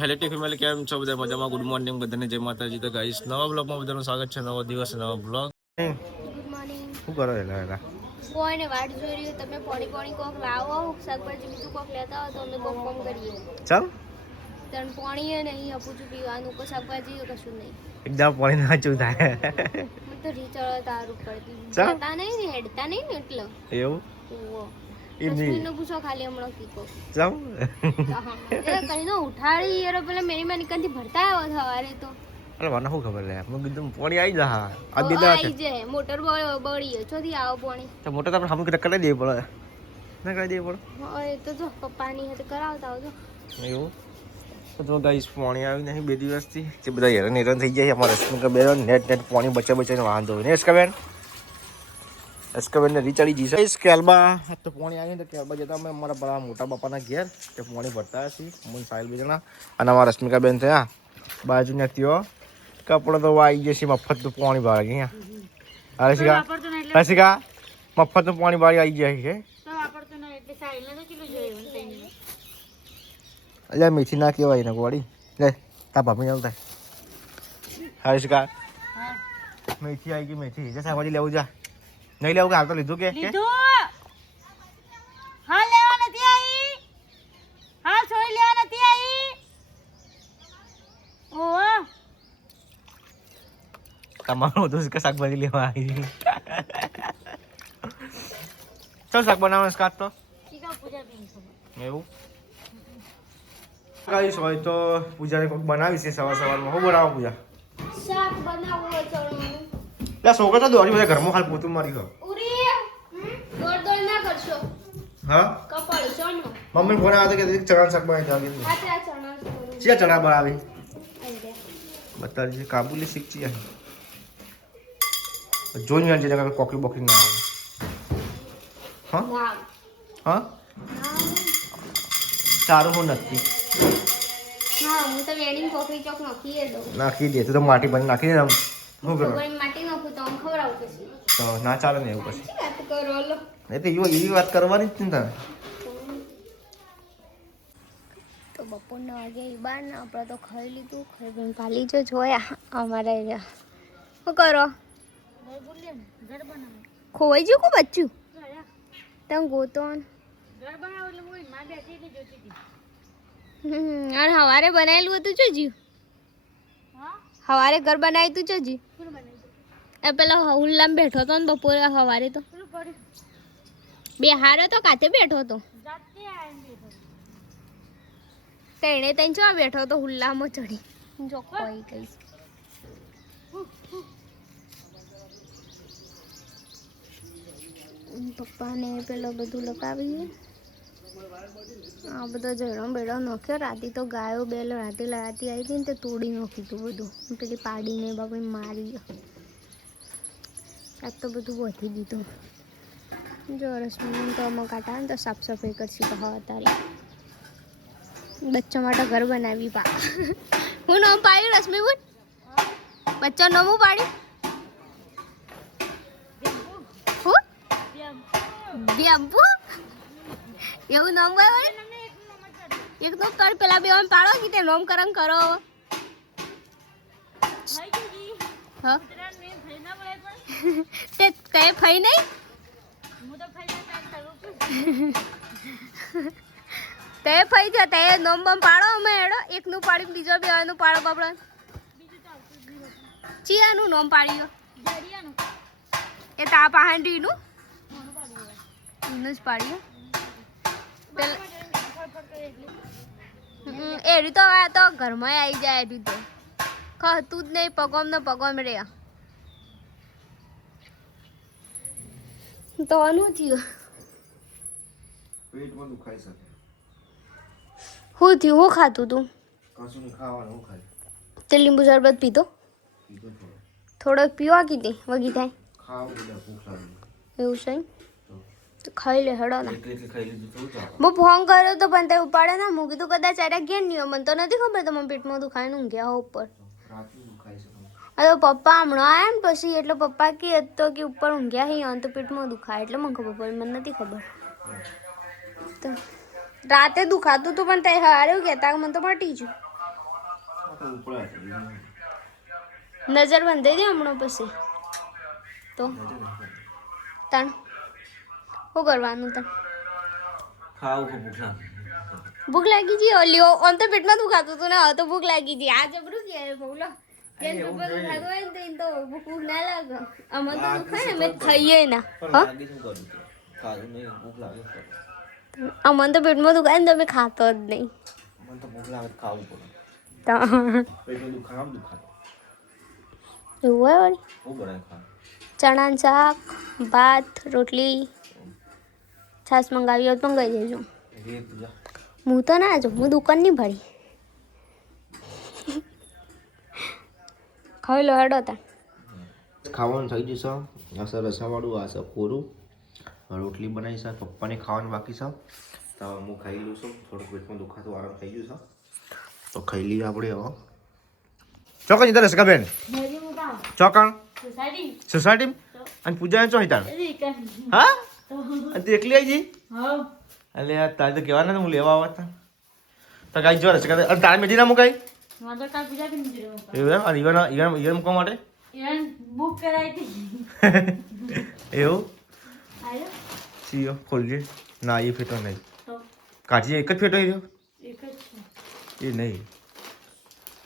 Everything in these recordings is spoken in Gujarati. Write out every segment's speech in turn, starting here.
હેલો ટી ફેમિલી, કેમ છો બધા? મજામાં? ગુડ મોર્નિંગ બધાને, જય માતાજી. તો ગાઈસ, નવા બ્લોગમાં બધાનું સ્વાગત છે. નવો દિવસ, નવો બ્લોગ. Good morning. શું કરો એલા? કોઈને વાટ જોઈ રહ્યું, તમે પોણી કોક લાવો, શાકભાજી બીજું કોક લેતા હો તો અમે કોક કોમ કરીએ. ચાલ તણ પોણી નહીં આપું છું પીવાનું, કોઈ શાકભાજી કશું નહીં. એકદમ પાણી ના ચૂ થાય. હું તો રીચળ તારું પડતી ચાલ જતા નહીં ને, હેડતા નહીં ને એટલે એવું ઓવો એમની રશ્મિનો પૂછો ખાલી હમણાં કીકો ચાલ એ કઈ નો ઉઠાડી યાર, પેલા મેરી માં નિકનથી ભરતા આવ્યો સવારે તો. અરે મને શું ખબર લે, મેં કીધું પાણી આવી જા. આ આવી દીધા છે જાય મોટર બળી ચોથી આવો પાણી તો મોટો તો આપણે હમ કરી દેવી પડે, ના કરી દેવી પડે. એ તો જો પપ્પાની હાથે કરાવતા આવજો. એવું તો ગાઈસ, પાણી આવ્યું નહીં 2 દિવસથી, જે બધા હેરાન થઈ જાય. અમારા રશ્મિકા બેન નેટ પાણી બચાવીને વાંધો હોય ને. એસ્કાબેન ને રીચાડી જઈશ કેલબા. તો પાણી આવ્યું તો કેલબા જતા અમે અમારા બડા મોટા બાપાના ઘેર તે પાણી ભરતા હશે. હું સાહેલ બીજણા અને અમારા રશ્મિકા બેન થયા બાજુ ને ત્યો કપડો તો આવી જશે. મફતનું પાણી ભરે અહીંયા. રસિકા મફતનું પાણી ભરી આવી જાય છે. એટલે મેથી ના કહેવાય ને ગોળી લે તા ભાભી ચાલ થાય. હર્ષિકા મેથી આવી ગઈ. મેથી જા શાકભાજી લેવું જા. નહીં લેવું કે હાલ તો લીધું કે હા લેવા નથી આવી, હા છોડી લેવા નથી આવી. ઓહો તમારું બધું કે શાકભાજી લેવા આવી. ચાલ શાક બનાવવાનું કાટ તો એવું કઈશ હોય તો પૂજાને કોઈક બનાવી છે સવારમાં. હું બનાવું પૂજા? શાક બનાવવું હોય ચણવાનું. એટલે છોકરો તો દોરી બધા ઘરમાં હાલ પોતું મારી ગયો. ઉરી દોડ ના કરશો. હા કપાળ સોનો મમ્મી ફોન આવ્યો કે ચણા શાક બનાવી દે. આ ચણા છે ચણા બનાવી બતાવી કાબુલી શીખી જોઈ ને જગ્યા કોકરી બોકરી ના આવે. હા હા સારું હું નથી હા હું તો વેડિંગ કોફી ચોક નાખી દઉં. નાખી દે તો માટી બની નાખી દે. શું કરો માટી નાખું તો આમ ખવડાવું પછી તો ના ચાલે ને એવું પછી. વાત કરો લો એ તો એવી વાત કરવાની જ ને. તો બપોરના વાગે બાર ને આપણે તો ખાઈ લીધું. ખાઈ પણ પાલી જો જોયા અમારે શું કરો ખોવાઈ ગયું કો બચ્ચું તમે ગોતો અને સવારે બનાવેલું હતું જો જી સવારે ઘર બનાવ્યું તું જો જી એ પેલા હુલ્લામાં બેઠો હતો ને બપોરે સવારે તો બે હારે તો કાતે બેઠો હતો. તેણે તઈ ચા બેઠો તો હુલ્લામાં ચડી જો કોઈ કઈશ પપ્પાને પેલો બધું લગાવી આ બધો જડો બેડો નાખ્યો. રાતે તો ગાયો બેલ રાતે રાતે આવી હતી ને તે તોડી નાખ્યું હતું બધું. પેલી પાડીને બાપા મારી આજ તો બધું વધી દીધું. જો રસમન તો અમે કાઢા ને તો સાફ સફાઈ કરશી તો હા તારી બચ્ચા માટે ઘર બનાવી પા. હું નામ પાડ્યું રશ્મિ બોલ બચ્ચા નામ હું પાડ્યું હું બેમ્પુ એવું નામ કયો એક તો કર પેલા બે પાડો કે તે નામ કરમ કરો. હા તે કઈ ફઈ નહીં તે ફઈ છે તે નોમ બમ પાડો અમે હેડો એકનું પાડી બીજો બે નું પાડો બાપડો ચિયાનું નામ પાડ્યો એ તા પહાંડીનું એનું જ પાડ્યું એ રીતો તો ઘરમાં આવી જાય રીતો ખતું જ નહીં પગમ ને પગમ રે તો અનું થયું પેટમાં દુખાઈ શકે. શું થયું હું ખાતું તું કશું નહીં ખાવાનું. હું ખાઈ તે લીંબુ શરબત પીધો થોડોક પીવા કીધી વગી થાય ખાવું બધા ભૂખ લાગી એવું છે તો ખાઈ લે હેડો ના. એટલે ખાઈ લીધું થોડું ચાલે. હું ફોન કર્યો તો પણ તે ઉપાડે ના મૂકી તું કદાચ ચાર્યા ઘેર નહીં મને તો નથી ખબર તમારા પેટમાં દુખાઈને ઊંઘ્યા ઉપર. રાતે દુખાઈ શકે. અરે પપ્પા હમણાં આવ્યા ને પછી એટલે પપ્પા કે તો કે ઉપર ઊંઘ્યા હી તો પેટમાં દુખાય એટલે મને ખબર પડી મને નથી ખબર. તો રાતે દુખાતું હતું પણ તે હારે કહેતા મને તો મટી ગયું. નજર બંધાઈ દે હમણાં પછી તો તણ શું કરવાનું તણ ભૂખ લાગી જી ઓલી આમ તો પેટમાં દુખાતું હતું ને હવે તો ભૂખ લાગી જી આ જબરું કે બોલો જેમ પેટમાં દુખાતું હોય ને તો ભૂખ ના લાગે અમે તો દુખાય ને અમે ખાઈએ ના અમને તો પેટમાં દુખાય ને તો અમે ખાતો જ નહીં એવું હોય વળી ચણાનું શાક ભાત રોટલી છાશ મંગાવી હોય તો મંગાવી દેજો હું તો ના જો હું દુકાન નહીં ભરી ખાઈ લો હેડો તા ખાવાનું થઈ જશે આ સર રસાવાળું આ સર કોરું રોટલી બનાવી છે પપ્પાને ખાવાનું બાકી છે તો હું ખાઈ લઉં છું થોડુંક પેટમાં દુખાતું આરામ થઈ ગયું છે તો ખાઈ લઈએ આપણે હવે ચોકન જતા રહેશે બેન ચોકણ સોસાયટી અને પૂજા ચો હિતા હા અને તું એકલી આવી એટલે યાર તારે તો કહેવાના હું લેવા આવતા તો કાંઈ જો રહેશે અને તારે મેજી ના મુકાઈ એવું એમ અને ઈવન મૂકવા માટે એવું સીઓ ખોલજે ના એ ફેટો નહીં કાચી એક જ ફેટો રહ્યો એ નહીં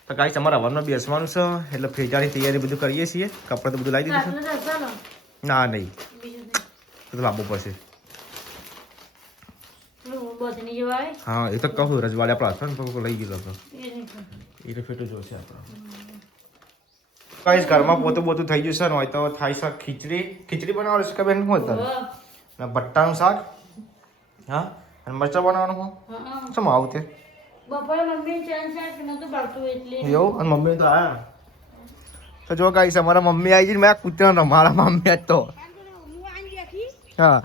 તો કાંઈ તમારા અવારમાં બેસવાનું છે એટલે ફેટાની તૈયારી બધું કરીએ છીએ કપડાં તો બધું લાવી દીધું છે ના નહીં તો લાવવું પડશે હા એ તો કહું રજવાડે આપણા હસબન્ડ લઈ ગયેલો હતો એટલે ફેટો જોશે આપણો કાંઈ ઘરમાં પોતું બોતું થઈ ગયું છે ને હોય તો થાય છે ખીચડી બનાવવાનું છે કે બેન શું હતા ને બટ્ટાનું શાક હા અને મરચાં બનાવવાનું હું શું આવું તે એવું અને મમ્મી તો આયા તો જો કાંઈ અમારા મમ્મી આવી ગઈ મેં કૂતરા મારા મમ્મી આજ તો હા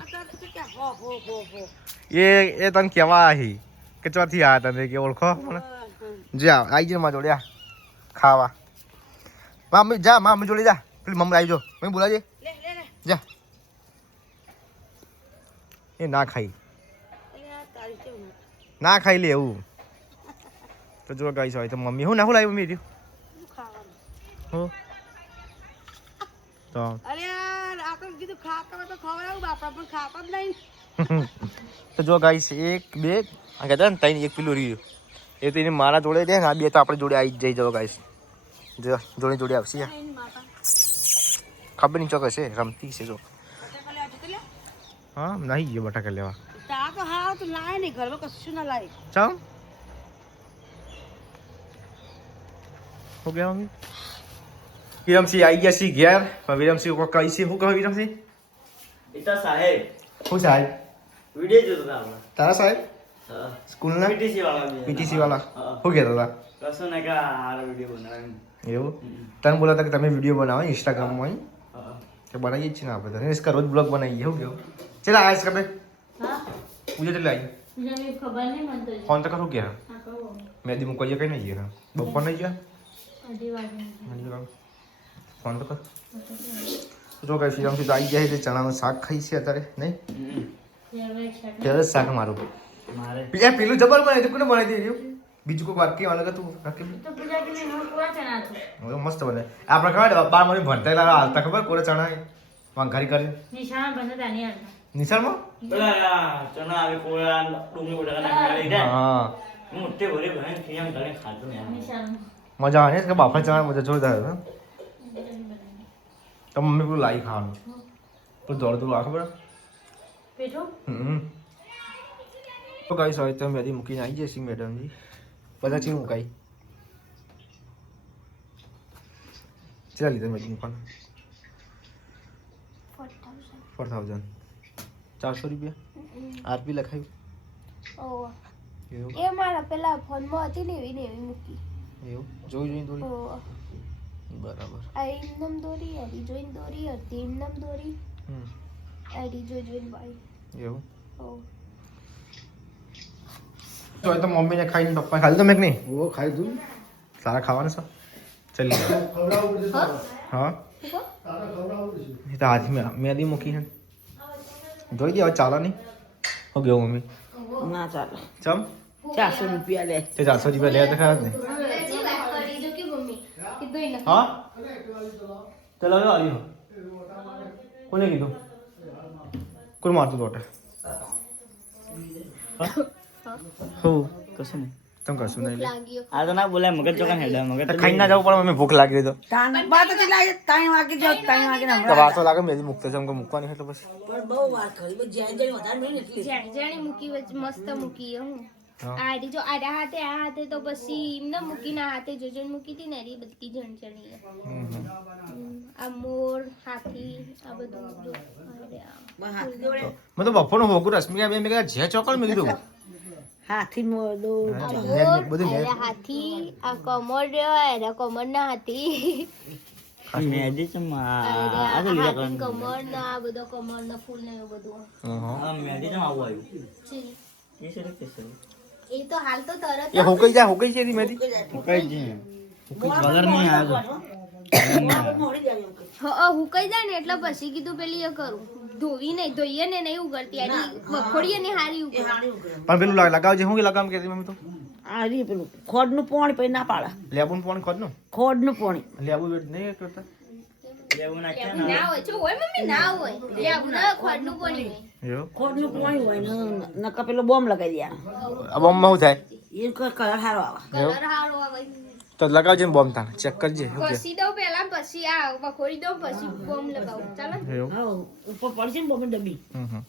એ તને કેવા આવી કે ચોથી આવ્યા તને કે ઓળખો મને જા આવી જઈને મારા જોડે ખાવા મમ્મી જા મમ્મી જોડે જા પેલી મમ્મી આવી જો મમ્મી બોલાજે જા એ ના ખાઈ ના ખાઈ લે એવું તો જો ગાઈસ હોય તો મમ્મી હું નાખું લાવી મમ્મી હો તો અરે આ તો કીધું ખાતા તો ખવડાવું બાપા પણ ખાતા જ નહીં તો જો ગાઈસ એક બે આ કહેતા ને ત્રણ એક પેલું રહ્યું એ તો એને મારા જોડે છે ને આ બે તો આપણે જોડે આવી જ જઈ જાવ ગાઈસ જો જોડે જોડે આવશે ખબર નહીં ચોક્કસ છે રમતી છે જો હા નહીં ગયો બટાકા લેવા તા તો હા તો લાય નહીં ઘરમાં કશું ના લાય ચાલ હો ગયા મમ્મી વિરમસિંહ આવી ગયા છીએ ઘેર પણ વિરમસિંહ કોઈ કઈ છે શું કહો વિરમસિંહ ઇતા સાહેબ શું સાહેબ વિડિયો જોતા હતા તારા સાહેબ હા સ્કૂલના પીટીસી વાળા શું કહેતા હતા કશું ને કા આ વિડિયો બનાવ્યો એવું તને બોલાતા કે તમે વિડીયો બનાવો ઇન્સ્ટાગ્રામમાં કે બનાવીએ જ છીએ ને આપણે તને इसका रोज ब्लॉग बनाइए हो गया चला आज कब पूजा चले आई ખબર નહીં મને તો फोन तो करो क्या मैं दी मुको ये कहीं नहीं है बप्पा नहीं गया फोन तो कर જો કઈ ફિલ્મ થી આવી જાય છે ચણાનું શાક ખાઈ છે અત્યારે નહીં ફેવરેટ શાક મારું મારે એ પેલું જબર બનાવી તું કોને બનાવી દીધું બીજું કોઈ વાક્ય વાળા કે તું વાક્ય મસ્ત બને આપણે ખબર બાર મને ભણતા હાલતા ખબર કોરે ચણા વાંઘારી કરે નિશાળમાં પેલા ચણા આવે કોળા ડુંગળી બટાકા નાખી દે હા મોટે ભરે ભણે ખીયમ તને ખાતું ને મજા આવે ને કે બાફા ચણા મજા જોરદાર આવે તો મમ્મી પેલું લાવી ખાવાનું તો દોડતું આ ખબર તો કઈ સોરી તમે બધી મૂકીને આવી જશે મેડમજી બધા ચી મુકાઈ ચલા લીધા મેડમ મૂકવાનું 4000 400 રૂપિયા આરપી લખાયું એવું એ મારા પેલા ફોનમાં હતી ને એવી મૂકી એવું જોઈ થોડી બરાબર આ ઇન્નમ દોરી આડી જોઈન દોરી હતી ઇન્નમ દોરી આડી જોઈન બાઈ એવું ઓ તો એ તો મમ્મીને ખાઈને પપ્પા ખાલી તો મેં નહીં वो खाई दूँ સારા ખાવાના છે ચલી હા એ તો હાથમાં મેદી મૂકી હે જોઈ દે હવે ચાલો નહીં હો ગયો મમ્મી ના ચાલે ચમ 400 રૂપિયા લે તે 400 રૂપિયા લે તો ખરા જ ને નહીં હા ચલો આવી કોને કીધું કોણ મારતું તોટે હું કશું નહીં તમે કશું નહીં લે. લાગ્યો આ તો ના બોલાય મગજ ચોકા હેડા મગજ તો ખાઈ ના જવું પણ મને ભૂખ લાગી તો તાન બાત તો લાગે 3 વાગે જો 3 વાગે ને તો વાર તો લાગે મેં મૂકતો છે કે મૂકવાની એટલે પછી પણ બહુ વાત કરી બસ જ્યાં જ્યાં વધારે નહીં ને એટલી જાણી જાણી મૂકી વચ્ચે મસ્ત મૂકી હું હા. આડી જો આડા હાથે તો પછી એમને મૂકીને આ હાથે જોજન મૂકી હતી ને એરી બધી જણજણી આ મોર હાથી આ બધું જો અરે આ. બસ હાથ જોડે મેં તો બપોરનું હોગું રશ્મિકા બેન મેં કીધું જે ચોકડ મેં કીધું હાથી મોડો આ નેટ મોર, બધું નેટ. આ હાથી આ કમર એના કમરના હાથી મેદી છે અરે આ આ તો લીલા હાથી કલર કમરના આ બધો કમરના ફૂલ ને એવું બધું આ મેદી છે આવું આવ્યું છે. એ છે કે છે એ તો હાલ તો તરત એ હોકઈ જાય હોકઈ છે મેથી કઈ જ વગર નહીં આવ્યો મોડી જાય એમ કે. હુકાઈ જાય ને એટલે પછી કીધું પેલી એ કરું ધોવી નહીં ધોઈએ ને નહીં ઉગડતી આની વખોડીએ ને હારી ઉગડે હારી ઉગરે. પણ પેલું લગાવજે હું કે લગામ કે મમ્મી તો આ રી પેલું ખોડનું પાણી પઈ ના પાડે લેબુન પોણ ખોદ નું ખોડનું પાણી લેબુ વેટ નહીં કરતા લેવું નાખે લેબુ ના હોય જો હોય મમ્મી ના હોય લેબુ ના ખોડનું પાણી હોય એવો ખોડનું પાણી હોય ને નકા પેલો બોમ્બ લગાવી દે આ બોમ્બમાં શું થાય એ કલર સારો આવે કલર હારો આવે તો લગાવજે ને બોમ્બ તાણ ચેક કરજે શું કે કસી દઉં પેલા પછી આ વખોડી દઉં પછી બોમ્બ લગાવું ચાલો એવું હા ઉપર પડશે ને બોમ્બ ડબ્બી હમ